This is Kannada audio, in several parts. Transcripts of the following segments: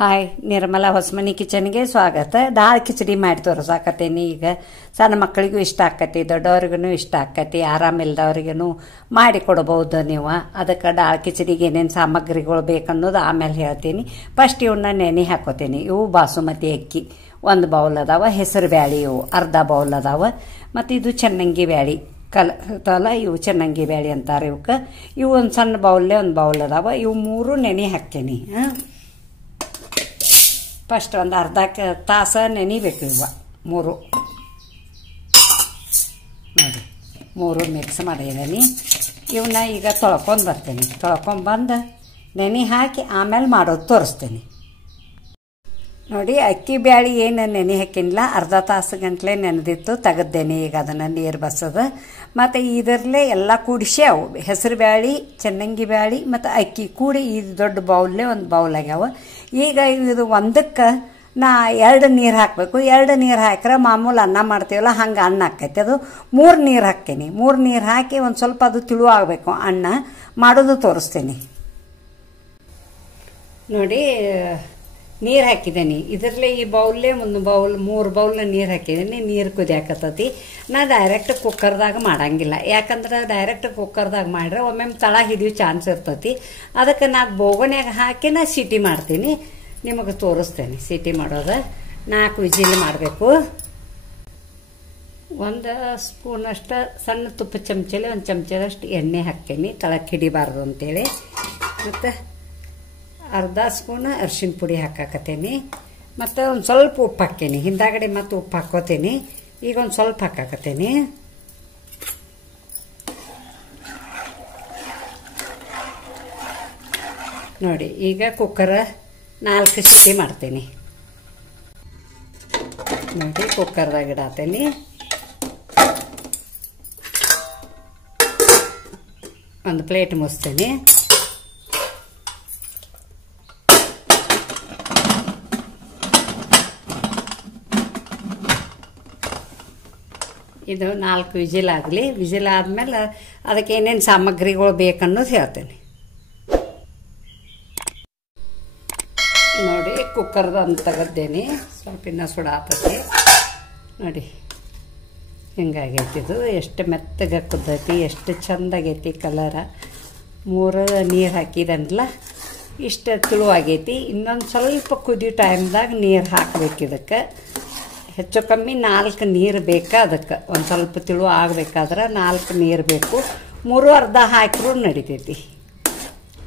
ಹಾಯ್, ನಿರ್ಮಲಾ ಹೊಸಮನಿ ಕಿಚನ್ಗೆ ಸ್ವಾಗತ. ದಾಲ್ ಕಿಚಡಿ ಮಾಡಿ ತೋರ್ಸಾಕತ್ತೀನಿ. ಈಗ ಸಣ್ಣ ಮಕ್ಕಳಿಗೂ ಇಷ್ಟ ಆಕತಿ, ದೊಡ್ಡವ್ರಿಗೂ ಇಷ್ಟ ಆಕತಿ, ಆರಾಮಿಲ್ದವ್ರಿಗೂ ಮಾಡಿ ಕೊಡಬಹುದು ನೀವು. ಅದಕ್ಕೆ ದಾಲ್ ಕಿಚಡಿಗೆ ಏನೇನು ಸಾಮಗ್ರಿಗಳು ಬೇಕನ್ನೋದು ಆಮೇಲೆ ಹೇಳ್ತೀನಿ. ಫಸ್ಟ್ ಇವನ್ನ ನೆನೆ ಹಾಕೋತೀನಿ. ಇವು ಬಾಸುಮತಿ ಅಕ್ಕಿ 1 ಬೌಲ್ ಅದಾವ, ಹೆಸರು ಬ್ಯಾಳಿ ಇವು ಅರ್ಧ ಬೌಲ್ ಅದಾವ, ಮತ್ತು ಇದು ಚೆನ್ನಂಗಿ ಬ್ಯಾಳಿ ಇವು ಚೆನ್ನಂಗಿ ಬ್ಯಾಳಿ ಅಂತಾರೆ ಇವಕ್ಕೆ. ಇವು ಒಂದು ಸಣ್ಣ ಬೌಲ್ಲೇ 1 ಬೌಲ್ ಅದಾವ. ಇವು 3 ನೆನೆ ಹಾಕ್ತೀನಿ. ಫಸ್ಟ್ ಒಂದು ಅರ್ಧ ತಾಸು ನೆನಿಬೇಕು. ಇವ 3 ನೋಡಿ 3 ಮಿಕ್ಸ್ ಮಾಡಿದ್ದೀನಿ. ಇವನ್ನ ಈಗ ತೊಳ್ಕೊಂಡು ಬರ್ತೀನಿ. ತೊಳ್ಕೊಂಬಂದು ನೆನೆ ಹಾಕಿ ಆಮೇಲೆ ಮಾಡೋದು ತೋರಿಸ್ತೀನಿ. ನೋಡಿ, ಅಕ್ಕಿ ಬ್ಯಾಳಿ ಏನು ನೆನೆ ಹಾಕಿನಿಲ್ಲ, ಅರ್ಧ ತಾಸು ಗಂಟ್ಲೆ ನೆನೆದಿತ್ತು, ತೆಗೆದ್ದೇನೆ. ಈಗ ಅದನ್ನು ನೀರು ಬಸೋದು. ಮತ್ತು ಇದರಲ್ಲೇ ಎಲ್ಲ ಕೂಡಿಸಿ ಅವು ಹೆಸರು ಬ್ಯಾಳಿ, ಚೆನ್ನಂಗಿ ಬ್ಯಾಳಿ ಮತ್ತು ಅಕ್ಕಿ ಕೂಡಿ ಇದು ದೊಡ್ಡ ಬೌಲ್ಲೇ 1 ಬೌಲ್ ಆಗ್ಯಾವ. ಈಗ ಇದು ಒಂದಕ್ಕೆ ನಾ 2 ನೀರು ಹಾಕಬೇಕು. 2 ನೀರು ಹಾಕಿದ್ರೆ ಮಾಮೂಲು ಅನ್ನ ಮಾಡ್ತೀವಲ್ಲ ಹಂಗೆ ಅನ್ನ ಹಾಕೈತಿ. ಅದು 3 ನೀರು ಹಾಕ್ತೀನಿ. 3 ನೀರು ಹಾಕಿ ಒಂದು ಸ್ವಲ್ಪ ಅದು ತಿಳು ಆಗಬೇಕು ಅನ್ನ ಮಾಡೋದು ತೋರಿಸ್ತೀನಿ. ನೋಡಿ, ನೀರು ಹಾಕಿದ್ದೀನಿ. ಇದರಲ್ಲೇ ಈ ಬೌಲ್ಲೇ 1 ಬೌಲ್ 3 ಬೌಲ್ ನೀರು ಹಾಕಿದ್ದೀನಿ. ನೀರು ಕುದಿಯಾಕತ್ತತಿ. ನಾ ಡೈರೆಕ್ಟ್ ಕುಕ್ಕರ್ದಾಗ ಮಾಡಂಗಿಲ್ಲ, ಯಾಕಂದ್ರೆ ಡೈರೆಕ್ಟ್ ಕುಕ್ಕರ್ದಾಗ ಮಾಡ್ರೆ ಒಮ್ಮೊಮ್ಮೆ ತಳ ಹಿಡಿಯೋ ಚಾನ್ಸ್ ಇರ್ತೈತಿ. ಅದಕ್ಕೆ ನಾ ಬೋಗನ್ಯಾಗ ಹಾಕಿ ನಾ ಸೀಟಿ ಮಾಡ್ತೀನಿ. ನಿಮಗೆ ತೋರಿಸ್ತೇನೆ ಸೀಟಿ ಮಾಡೋದು. 4 ವಿಜಿಲ್ ಮಾಡಬೇಕು. 1 ಸ್ಪೂನಷ್ಟು ಸಣ್ಣ ತುಪ್ಪ ಚಮಚಲ್ಲಿ 1 ಚಮಚದಷ್ಟು ಎಣ್ಣೆ ಹಾಕ್ತೀನಿ, ತಳಕ್ಕೆ ಹಿಡಿಬಾರ್ದು ಅಂತೇಳಿ. ಮತ್ತು ಅರ್ಧ ಸ್ಪೂನ್ ಅರಿಶಿನ ಪುಡಿ ಹಾಕಾಕತ್ತೀನಿ. ಮತ್ತು ಒಂದು ಸ್ವಲ್ಪ ಉಪ್ಪು ಹಾಕ್ತೀನಿ. ಹಿಂದಾಗಡೆ ಮತ್ತು ಉಪ್ಪು ಹಾಕೋತೀನಿ. ಈಗ ಒಂದು ಸ್ವಲ್ಪ ಹಾಕಾಕತ್ತೀನಿ. ನೋಡಿ, ಈಗ ಕುಕ್ಕರ್ 4 ಸೀಟಿ ಮಾಡ್ತೀನಿ. ನೋಡಿ, ಕುಕ್ಕರ್ದಾಗ ಇಡಾತೀನಿ. ಒಂದು ಪ್ಲೇಟ್ ಮುಚ್ತೀನಿ. ಇದು 4 ವಿಜಿಲ್ ಆಗಲಿ. ವಿಜಿಲ್ ಆದಮೇಲೆ ಅದಕ್ಕೆ ಏನೇನು ಸಾಮಗ್ರಿಗಳು ಬೇಕನ್ನೋದು ಹೇಳ್ತೇನೆ. ನೋಡಿ, ಕುಕ್ಕರ್ದಂದು ತೆಗೆದೇನಿ. ಸ್ವಲ್ಪ ಇನ್ನೂ ಸುಡಾತೈತಿ. ನೋಡಿ, ಹಿಂಗಾಗೈತಿ. ಇದು ಎಷ್ಟು ಮೆತ್ತಗೆ ಕುದ್ದೈತಿ, ಎಷ್ಟು ಚಂದಾಗೈತಿ ಕಲರ. 3 ನೀರು ಹಾಕಿದನಲ್ಲ, ಇಷ್ಟು ತಿಳುವಾಗೈತಿ. ಇನ್ನೊಂದು ಸ್ವಲ್ಪ ಕುದಿಯೋ ಟೈಮ್ದಾಗ ನೀರು ಹಾಕಬೇಕು. ಇದಕ್ಕೆ ಹೆಚ್ಚು ಕಮ್ಮಿ 4 ನೀರು ಬೇಕಾ. ಅದಕ್ಕೆ ಒಂದು ಸ್ವಲ್ಪ ತಿಳು ಆಗಬೇಕಾದ್ರೆ 4 ನೀರು ಬೇಕು. 3 ಅರ್ಧ ಹಾಕಿರೂ ನಡಿತೈತಿ.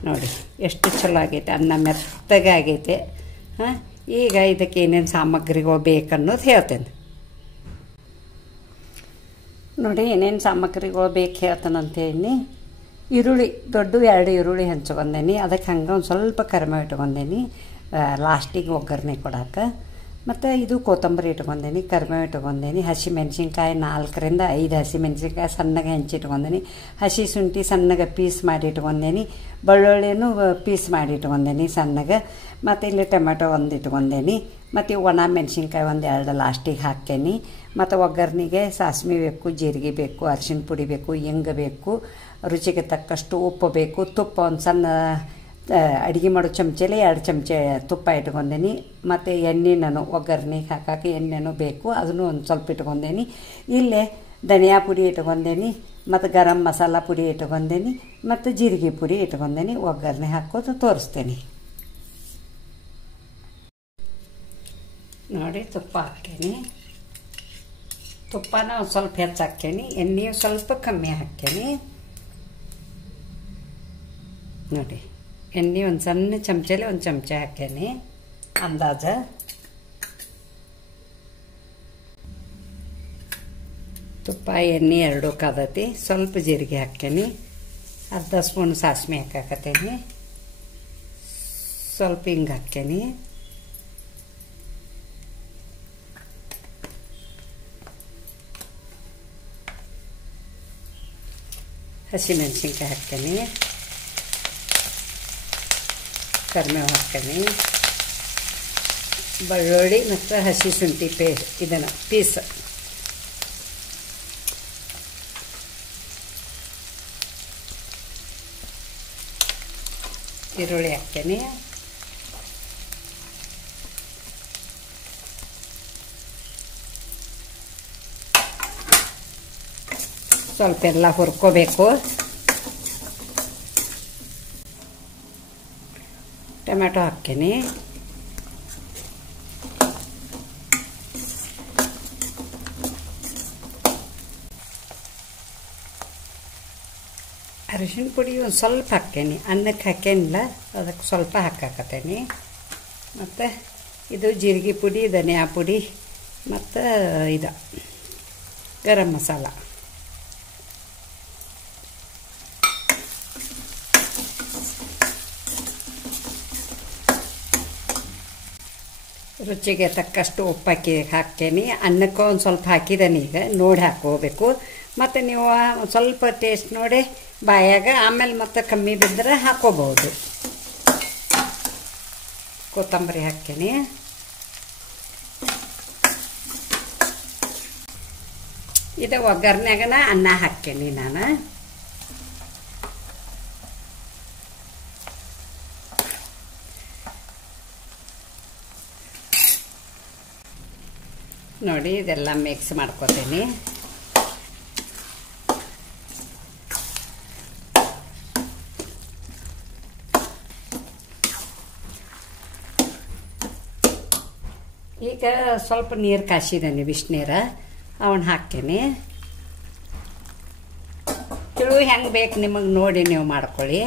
ನೋಡಿ, ಎಷ್ಟು ಚಲೋ ಆಗೈತೆ, ಅನ್ನ ಮೆತ್ತಗೆ ಆಗೈತೆ. ಈಗ ಇದಕ್ಕೆ ಏನೇನು ಸಾಮಗ್ರಿಗಳು ಬೇಕನ್ನೋದು ಹೇಳ್ತೇನೆ. ನೋಡಿ, ಏನೇನು ಸಾಮಗ್ರಿಗಳು ಬೇಕು ಹೇಳ್ತಾನಂತೇಳಿ. ಈರುಳ್ಳಿ ದೊಡ್ಡ 2 ಈರುಳ್ಳಿ ಹಂಚ್ಕೊಂಡೇನಿ. ಅದಕ್ಕೆ ಹಂಗೆ ಒಂದು ಸ್ವಲ್ಪ ಕರಿಬೇವು ಇಟ್ಕೊಂಡೇನಿ ಲಾಸ್ಟಿಗೆ ಒಗ್ಗರಣೆ ಕೊಡಕ್ಕೆ. ಮತ್ತು ಇದು ಕೊತ್ತಂಬರಿ ಇಟ್ಕೊಂಡೇನಿ, ಕರಿಬೇವು ಇಟ್ಕೊಂಡೇನಿ, ಹಸಿಮೆಣ್ಸಿನ್ಕಾಯಿ 4ರಿಂದ 5 ಹಸಿಮೆಣ್ಸಿನ್ಕಾಯಿ ಸಣ್ಣಗೆ ಹೆಂಚಿಟ್ಕೊಂಡೇನಿ, ಹಸಿ ಶುಂಠಿ ಸಣ್ಣಗೆ ಪೀಸ್ ಮಾಡಿ ಇಟ್ಕೊಂಡೇನಿ, ಬೆಳ್ಳುಳ್ಳಿನೂ ಪೀಸ್ ಮಾಡಿ ಇಟ್ಕೊಂಡೇನಿ ಸಣ್ಣಗೆ. ಮತ್ತು ಇಲ್ಲಿ ಟೊಮೆಟೊ 1 ಇಟ್ಕೊಂಡೇನಿ. ಮತ್ತು ಒಣ ಮೆಣಸಿನ್ಕಾಯಿ 1-2 ಲಾಸ್ಟಿಗೆ ಹಾಕೇನಿ. ಮತ್ತು ಒಗ್ಗರಣೆಗೆ ಸಾಸಿವೆ ಬೇಕು, ಜೀರಿಗೆ ಬೇಕು, ಅರಿಶಿನ ಪುಡಿ ಬೇಕು, ಹಿಂಗೆ ಬೇಕು, ರುಚಿಗೆ ತಕ್ಕಷ್ಟು ಉಪ್ಪು ಬೇಕು, ತುಪ್ಪ ಒಂದು ಸಣ್ಣ ಅಡುಗೆ ಮಾಡೋ ಚಮಚಲ್ಲಿ 2 ಚಮಚ ತುಪ್ಪ ಇಟ್ಕೊಂಡೇನಿ. ಮತ್ತು ಎಣ್ಣೆನೂ ಒಗ್ಗರಣೆಗೆ ಹಾಕಕ್ಕೆ ಎಣ್ಣೆನೂ ಬೇಕು, ಅದನ್ನು ಒಂದು ಸ್ವಲ್ಪ ಇಟ್ಕೊಂಡೇನಿ. ಇಲ್ಲೇ ಧನಿಯಾ ಪುಡಿ ಇಟ್ಕೊಂಡೇನಿ, ಮತ್ತು ಗರಂ ಮಸಾಲ ಪುಡಿ ಇಟ್ಕೊಂಡೇನಿ, ಮತ್ತು ಜೀರಿಗೆ ಪುಡಿ ಇಟ್ಕೊಂಡೇನಿ. ಒಗ್ಗರಣೆ ಹಾಕೋದು ತೋರಿಸ್ತೇನೆ. ನೋಡಿ, ತುಪ್ಪ ಹಾಕೇನಿ. ತುಪ್ಪನ ಒಂದು ಸ್ವಲ್ಪ ಹೆಚ್ಚು ಹಾಕೇನಿ, ಎಣ್ಣೆ ಸ್ವಲ್ಪ ಕಮ್ಮಿ ಹಾಕೇನಿ. ನೋಡಿ, ಎಣ್ಣೆ ಒಂದು ಸಣ್ಣ ಚಮಚಲ್ಲಿ 1 ಚಮಚ ಹಾಕೇನಿ ಅಂದಾಜ. ತುಪ್ಪ ಎಣ್ಣೆ 2 ಕಾದತಿ. ಸ್ವಲ್ಪ ಜೀರಿಗೆ ಹಾಕೇನಿ, ಅರ್ಧ ಸ್ಪೂನ್ ಸಾಸಿವೆ ಹಾಕಾಕತ್ತೇನಿ, ಸ್ವಲ್ಪ ಹಿಂಗೆ ಹಾಕೇನಿ. ಹಸಿಮೆಣ್ಸಿನ್ಕಾಯಿ ಹಾಕ್ತೇನೆ, ಕರಿಬೇವು ಹಾಕ್ತೇನೆ, ಬೆಳ್ಳುಳ್ಳಿ ಮತ್ತು ಹಸಿ ಶುಂಠಿ ಇದನ್ನು ಪೀಸ್ ಈರುಳ್ಳಿ ಹಾಕ್ತೇನೆ, ಸ್ವಲ್ಪ ಎಲ್ಲ ಹುರ್ಕೋಬೇಕು. ಟೊಮೆಟೊ ಹಾಕ್ತೀನಿ. ಅರಿಶಿನ ಪುಡಿ ಒಂದು ಸ್ವಲ್ಪ ಹಾಕ್ತೀನಿ, ಅನ್ನಕ್ಕೆ ಹಾಕೇನಿಲ್ಲ, ಅದಕ್ಕೆ ಸ್ವಲ್ಪ ಹಾಕಾಕತ್ತೇನೆ. ಮತ್ತು ಇದು ಜೀರಿಗೆ ಪುಡಿ, ಧನಿಯಾ ಪುಡಿ ಮತ್ತು ಇದು ಗರಂ ಮಸಾಲ. ರುಚಿಗೆ ತಕ್ಕಷ್ಟು ಉಪ್ಪು ಹಾಕ್ತೀನಿ. ಅನ್ನಕ್ಕೆ ಒಂದು ಸ್ವಲ್ಪ ಹಾಕಿದ್ದೇನೆ, ಈಗ ನೋಡಿ ಹಾಕೋಬೇಕು. ಮತ್ತು ನೀವು ಸ್ವಲ್ಪ ಟೇಸ್ಟ್ ನೋಡಿ ಬಾಯಾಗ ಆಮೇಲೆ ಮತ್ತೆ ಕಮ್ಮಿ ಬಿದ್ದರೆ ಹಾಕೋಬಹುದು. ಕೊತ್ತಂಬರಿ ಹಾಕ್ತೀನಿ. ಇದು ಒಗ್ಗರಣೆಗನ ಅನ್ನ ಹಾಕ್ತೀನಿ ನಾನು. ನೋಡಿ ಇದೆಲ್ಲ ಮಿಕ್ಸ್ ಮಾಡ್ಕೊತೀನಿ. ಈಗ ಸ್ವಲ್ಪ ನೀರು ಕಾಸಿದ್ದೀನಿ, ಬಿಸಿನೀರು, ಅವನ್ನ ಹಾಕ್ತೀನಿ. ತಿಳು ಹೆಂಗೆ ಬೇಕು ನಿಮಗೆ ನೋಡಿ ನೀವು ಮಾಡ್ಕೊಳ್ಳಿ.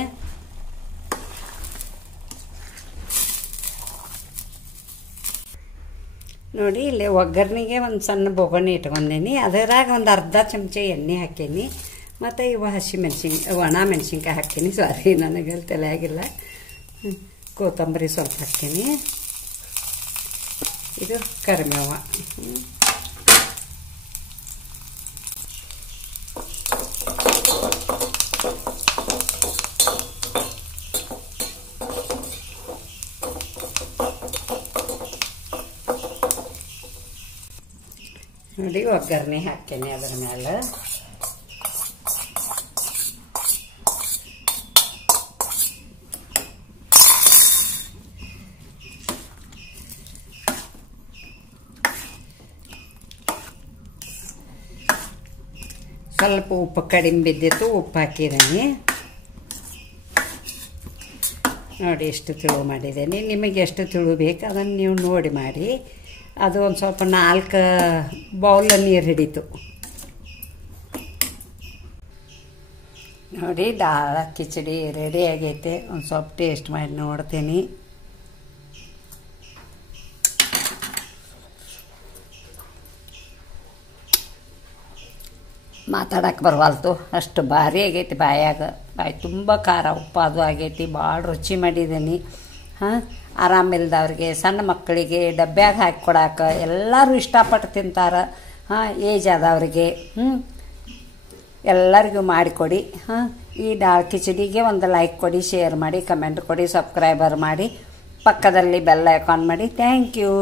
ನೋಡಿ ಇಲ್ಲಿ ಒಗ್ಗರಣೆಗೆ ಒಂದು ಸಣ್ಣ ಬೊಗಣಿ ಇಟ್ಕೊಂಡೀನಿ. ಅದರಾಗ ಒಂದು ಅರ್ಧ ಚಮಚ ಎಣ್ಣೆ ಹಾಕೀನಿ. ಮತ್ತು ಇವು ಒಣ ಮೆಣಸಿನ್ಕಾಯಿ ಹಾಕ್ತೀನಿ. ಸಾರಿ, ನನಗೆ ತಲೆಯಾಗಿಲ್ಲ. ಕೊತ್ತಂಬರಿ ಸ್ವಲ್ಪ ಹಾಕ್ತೀನಿ. ಇದು ಕರಿಬೇವ. ನೋಡಿ ಒಗ್ಗರಣೆ ಹಾಕ್ತೀನಿ ಅದರ ಮೇಲೆ. ಸ್ವಲ್ಪ ಉಪ್ಪು ಕಡಿಮೆ ಬಿದ್ದಿತ್ತು, ಉಪ್ಪು ಹಾಕಿದ್ದೀನಿ. ನೋಡಿ ಎಷ್ಟು ತಿಳು ಮಾಡಿದ್ದೀನಿ. ನಿಮಗೆ ಎಷ್ಟು ತಿಳು ಬೇಕು ಅದನ್ನು ನೀವು ನೋಡಿ ಮಾಡಿ. ಅದು ಒಂದು ಸ್ವಲ್ಪ 4 ಬೌಲ್ ನೀರು ಹಿಡಿತು. ನೋಡಿ ದಾಲ್ ಕಿಚಡಿ ರೆಡಿ ಆಗೈತೆ. ಒಂದು ಸ್ವಲ್ಪ ಟೇಸ್ಟ್ ಮಾಡಿ ನೋಡ್ತೀನಿ. ಮಾತಾಡಕ್ಕೆ ಬರವಲ್ತು, ಅಷ್ಟು ಭಾರಿ ಆಗೈತಿ ಬಾಯಾಗ. ಬಾಯಿ ತುಂಬ ಖಾರ, ಉಪ್ಪು ಅದು ಆಗೈತಿ. ಭಾಳ ರುಚಿ ಮಾಡಿದ್ದೀನಿ. ಹಾಂ, ಆರಾಮಿಲ್ದವ್ರಿಗೆ, ಸಣ್ಣ ಮಕ್ಕಳಿಗೆ ಡಬ್ಬ್ಯಾಗ ಹಾಕಿ ಕೊಡಾಕ ಎಲ್ಲರೂ ಇಷ್ಟಪಟ್ಟು ತಿಂತಾರೆ. ಹಾಂ, ಏಜ್ ಆದವ್ರಿಗೆ ಎಲ್ಲರಿಗೂ ಮಾಡಿಕೊಡಿ. ಹಾಂ, ಈ ದಾಲ್ ಕಿಚಡಿಗೆ ಒಂದು ಲೈಕ್ ಕೊಡಿ, ಶೇರ್ ಮಾಡಿ, ಕಮೆಂಟ್ ಕೊಡಿ, ಸಬ್ಸ್ಕ್ರೈಬರ್ ಮಾಡಿ, ಪಕ್ಕದಲ್ಲಿ ಬೆಲ್ ಐಕಾನ್ ಮಾಡಿ. Thank you.